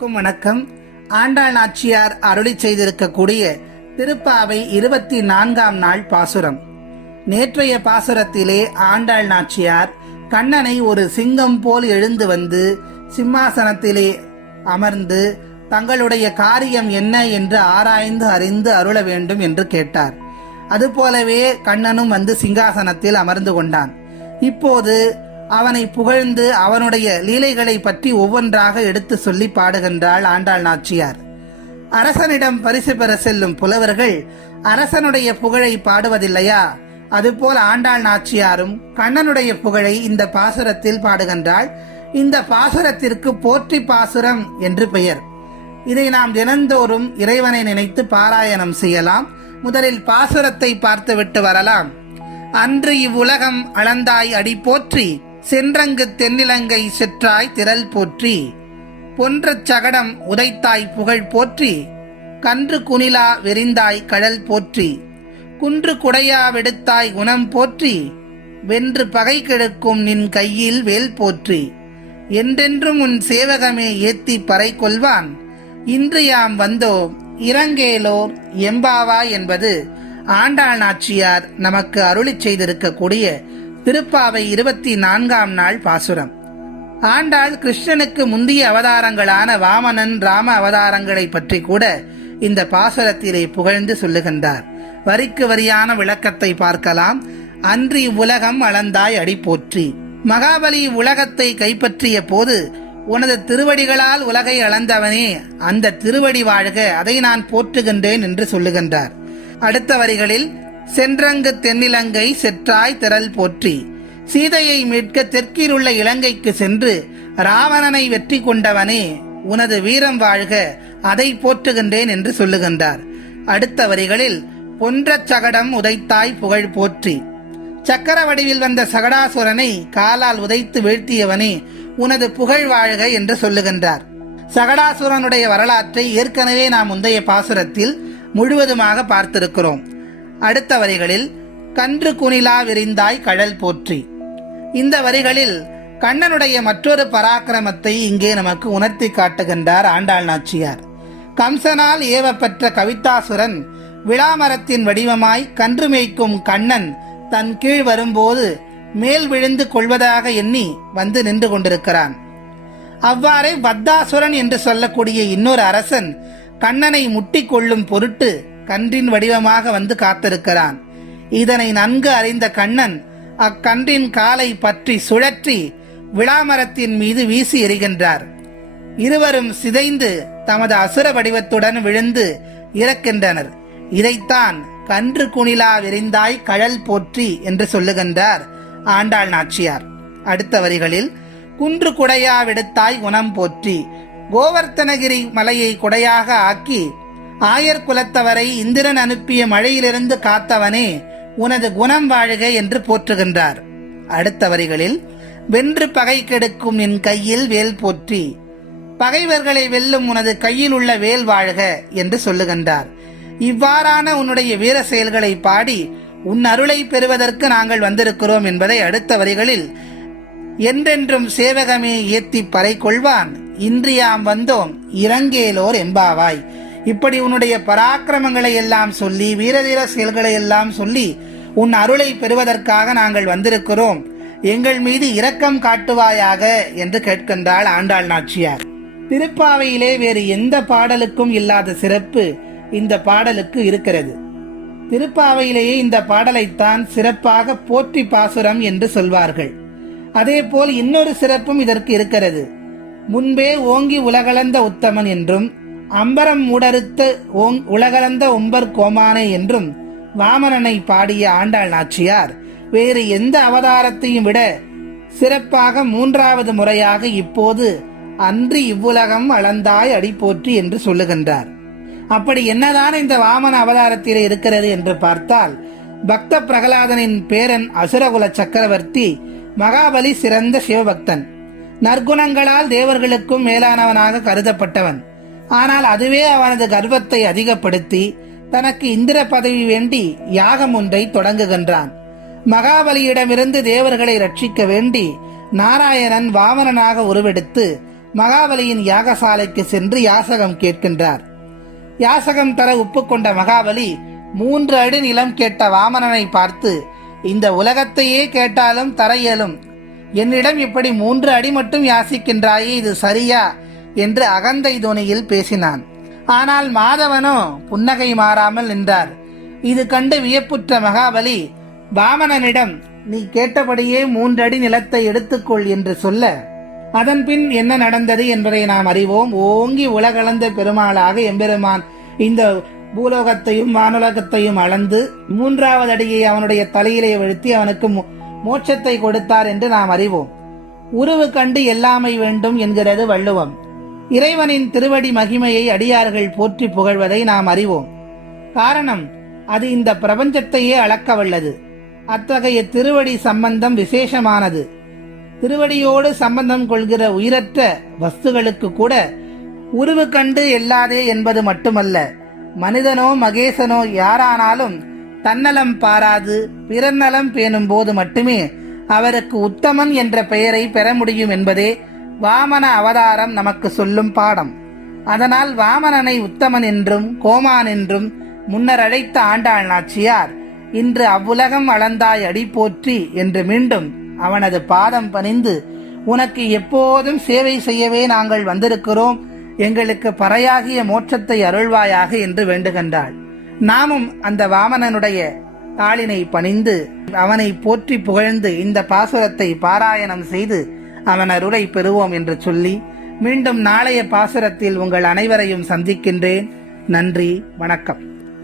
அனைவருக்கும் வணக்கம். ஆண்டாள் நாச்சியார் அருளி செய்திருக்கக்கூடிய திருப்பாவை இருபத்தி நான்காம் நாள் பாசுரம். நேற்றைய பாசுரத்திலே ஆண்டாள் நாச்சியார் கண்ணனை ஒரு சிங்கம் போல் எழுந்து வந்து சிம்மாசனத்திலே அமர்ந்து தங்களுடைய காரியம் என்ன என்று ஆராய்ந்து அறிந்து அருள வேண்டும் என்று கேட்டார். அதுபோலவே கண்ணனும் வந்து சிங்காசனத்தில் அமர்ந்து கொண்டான். இப்போது அவனை புகழ்ந்து அவனுடைய லீலைகளை பற்றி ஒவ்வொன்றாக எடுத்து சொல்லி பாடுகின்றாள் ஆண்டாள் நாச்சியார். அரசனிடம் பரிசு பெற செல்லும் புலவர்கள் அரசனுடைய புகழை பாடுவதில்லையா? அதுபோல் ஆண்டாள் நாச்சியாரும் கண்ணனுடைய புகழை இந்த பாசுரத்தில் பாடுகின்றாள். இந்த பாசுரத்திற்கு போற்றி பாசுரம் என்று பெயர். இதை நாம் தினந்தோறும் இறைவனை நினைத்து பாராயணம் செய்யலாம். முதலில் பாசுரத்தை பார்த்துவிட்டு வரலாம். அன்று இவ்வுலகம் அளந்தாய் அடி போற்றி சென்றங்கு தென்னிலங்கை செற்றாய் திரள் போற்றி. பொன்றச் சகடம் உதைத்தாய் புகழ் போற்றி. கன்று குனிலா வெறிந்தாய் கடல் போற்றி. குன்று குடையா வெடுத்தாய் குணம் போற்றி. வென்று பகை கெடுக்கும் நின் கையில் வேல் போற்றி. என்றென்றும் உன் சேவகமே ஏத்தி பறை கொள்வான். இன்று யாம் வந்தோம் இறங்கேலோர் எம்பாவா என்பது ஆண்டாள் நாச்சியார் நமக்கு அருளிச் செய்திருக்கக்கூடிய திருப்பாவை இருபத்தி நான்காம் நாள் பாசுரம். ஆண்டாள் கிருஷ்ணனுக்கு முந்திய அவதாரங்களான வாமனன் ராம அவதாரங்களை பற்றி கூட இந்த பாசுரத்திலே புகழ்ந்து சொல்லுகின்றார். வரிக்கு வரியான விளக்கத்தை பார்க்கலாம். அன்றி உலகம் அளந்தாய் அடி போற்றி மகாபலி உலகத்தை கைப்பற்றிய போது உனது திருவடிகளால் உலகை அளந்தவனே அந்த திருவடி வாழ்க அதை நான் போற்றுகின்றேன் என்று சொல்லுகின்றார். அடுத்த வரிகளில் சென்றங்கு தென்னிலங்கை செற்றாய் திரள் போற்றி. சீதையை மீட்க தெற்கில் உள்ள இலங்கைக்கு சென்று ராவணனை வெற்றி கொண்டவனே உனது வீரம் வாழ்க அதை போற்றுகின்றேன் என்று சொல்லுகின்றார். அடுத்த வரிகளில் பொன்ற சகடம் உதைத்தாய் புகழ் போற்றி. சக்கர வடிவில் வந்த சகடாசுரனை காலால் உதைத்து வீழ்த்தியவனே உனது புகழ் வாழ்க என்று சொல்லுகின்றார். சகடாசுரனுடைய வரலாற்றை ஏற்கனவே நாம் முந்தைய பாசுரத்தில் முழுவதுமாக பார்த்திருக்கிறோம். அடுத்த வரிகளில் கன்று குனிலா விரிந்தாய் கடல் போற்றி. இந்த வரிகளில் கண்ணனுடைய மற்றொரு பராக்கிரமத்தை இங்கே நமக்கு உணர்த்தி காட்டுகின்றார் ஆண்டாள் நாச்சியார். கம்சனால் ஏவப்பெற்ற கவிதாசுரன் விழாமரத்தின் வடிவமாய் கன்று மேய்க்கும் கண்ணன் தன் கீழ் வரும்போது மேல் விழுந்து கொள்வதாக எண்ணி வந்து நின்று கொண்டிருக்கிறான். அவ்வாறே வத்தாசுரன் என்று சொல்லக்கூடிய இன்னொரு அரசன் கண்ணனை முட்டிக் கொள்ளும் பொருட்டு கன்றின் வடிவமாக வந்து காத்திருக்கிறான். இதனை நன்கு அறிந்த கண்ணன் அக்கன்றின் காலை பற்றி சுழற்றி விழாமரத்தின் மீது வீசி எறிகின்றார். இருவரும் சிதைந்து தமது அசுர வடிவத்துடன் விழுந்து இறக்கின்றனர். இதைத்தான் கன்று குணிலா விரிந்தாய் கழல் போற்றி என்று சொல்லுகின்றார் ஆண்டாள் நாச்சியார். அடுத்த வரிகளில் குன்று குடையா விடுத்தாய் குணம் போற்றி கோவர்த்தனகிரி மலையை குடையாக ஆக்கி ஆயர் குலத்தவரை இந்திரன் அனுப்பிய மழையிலிருந்து காத்தவனே உனது குணம் வாழ்க என்று போற்றுகின்றார். அடுத்த வரிகளில் வென்று பகை கெடுக்கும் என் கையில் வேல் போற்றி பகைவர்களை வெல்லும் உனது கையில் உள்ள வேல் வாழ்க என்று சொல்லுகின்றார். இவ்வாறான உன்னுடைய வீர செயல்களை பாடி உன் அருளை பெறுவதற்கு நாங்கள் வந்திருக்கிறோம் என்பதை அடுத்த வரிகளில் என்றென்றும் சேவகமே ஏத்தி பறை கொள்வான் இன்றியாம் வந்தோம் இறங்கேலோர் எம்பாவாய் இப்படி உன்னுடைய பராக்கிரமங்களை எல்லாம் சொல்லி வீரதீர செயல்களை எல்லாம் சொல்லி உன் அருளை பெறுவதற்காக நாங்கள் வந்திருக்கிறோம். எங்கள் மீது இரக்கம் காட்டுவாயாக என்று கேட்கின்றாள் ஆண்டாள் நாச்சியார். திருப்பாவையிலே வேறு எந்த பாடலுக்கும் இல்லாத சிறப்பு இந்த பாடலுக்கு இருக்கிறது. திருப்பாவையிலேயே இந்த பாடலைத்தான் சிறப்பாக போற்றி பாசுரம் என்று சொல்வார்கள். அதேபோல் இன்னொரு சிறப்பும் இதற்கு இருக்கிறது. முன்பே ஓங்கி உலகளந்த உத்தமன் என்றும் அம்பரம் மூடறுத்த ஓங் உலகளந்த உம்பர் கோமானே என்றும் வாமனனை பாடிய ஆண்டாள் நாச்சியார் வேறு எந்த அவதாரத்தையும் விட சிறப்பாக மூன்றாவது முறையாக இப்போது அன்று இவ்வுலகம் அளந்தாய் அடி போற்றி என்று சொல்லுகின்றார். அப்படி என்னதான் இந்த வாமன அவதாரத்தில் இருக்கிறது என்று பார்த்தால் பக்த பிரகலாதனின் பேரன் அசுரகுல சக்கரவர்த்தி மகாபலி சிறந்த சிவபக்தன். நற்குணங்களால் தேவர்களுக்கும் மேலானவனாக கருதப்பட்டவன். ஆனால் அதுவே அவனது கர்வத்தை அதிகப்படுத்தி தனக்கு இந்திர பதவி வேண்டி யாகம் ஒன்றை தொடங்குகின்றான். மகாபலியிடமிருந்து தேவர்களை ரட்சிக்க வேண்டி நாராயணன் வாமனனாக உருவெடுத்து மகாபலியின் யாகசாலைக்கு சென்று யாசகம் கேட்கின்றார். யாசகம் தர ஒப்புக்கொண்ட மகாபலி மூன்று அடி நிலம் கேட்ட வாமனனை பார்த்து இந்த உலகத்தையே கேட்டாலும் தர இயலும் என்னிடம் இப்படி மூன்று அடி மட்டும் யாசிக்கின்றாயே இது சரியா? என்று அகந்தை துணியில் பேசினான். ஆனால் மாதவனோ புன்னகை மாறாமல் நின்றார். இது கண்டு வியப்புற்ற மகாபலி வாமனனிடம் நீ கேட்டபடியே மூன்றடி நிலத்தை எடுத்துக்கொள் என்று சொல்ல அதன்பின் என்ன நடந்தது என்பதை நாம் அறிவோம். ஓங்கி உலகளந்த பெருமாளாக எம்பெருமான் இந்த பூலோகத்தையும் வானுலகத்தையும் அளந்து மூன்றாவது அடியை அவனுடைய தலையிலே வீழ்த்தி அவனுக்கு மோ- மோட்சத்தை கொடுத்தார் என்று நாம் அறிவோம். உருவு கண்டு எல்லாமை வேண்டும் என்கிறது வள்ளுவம். இறைவனின் திருவடி மகிமையை அடியார்கள் போற்றி புகழ்வதை நாம் அறிவோம். காரணம் அது இந்த பிரபஞ்சத்தையே அளக்க வல்லது அத்தகைய திருவடி சம்பந்தம் விசேஷமானது. திருவடியோடு சம்பந்தம் கொள்கிற உயிரற்ற வஸ்துகளுக்கு கூட உருவு கண்டு எல்லாதே என்பது மட்டுமல்ல. மனிதனோ மகேசனோ யாரானாலும் தன்னலம் பாராது பிறநலம் பேணும் போது மட்டுமே அவருக்கு உத்தமன் என்ற பெயரை பெற முடியும் என்பதே வாமன அவதாரம் நமக்கு சொல்லும் பாடம். அதனால் வாமனனை உத்தமன் என்றும் கோமான் என்றும் முன்னர் அழைத்த ஆண்டாள் நாச்சியார் இன்று அவ்வுலகம் அளந்தாய் அடி போற்றி என்று மீண்டும் அவனது பாதம் பணிந்து உனக்கு எப்போதும் சேவை செய்யவே நாங்கள் வந்திருக்கிறோம் எங்களுக்கு பறையாகிய மோட்சத்தை அருள்வாயாக என்று வேண்டுகின்றாள். நாமும் அந்த வாமனனுடைய தாளினை பணிந்து அவனை போற்றி புகழ்ந்து இந்த பாசுரத்தை பாராயணம் செய்து அவன் அருளை பெறுவோம் என்று சொல்லி மீண்டும் நாளைய பாசுரத்தில் உங்கள் அனைவரையும் சந்திக்கின்றேன். நன்றி வணக்கம்.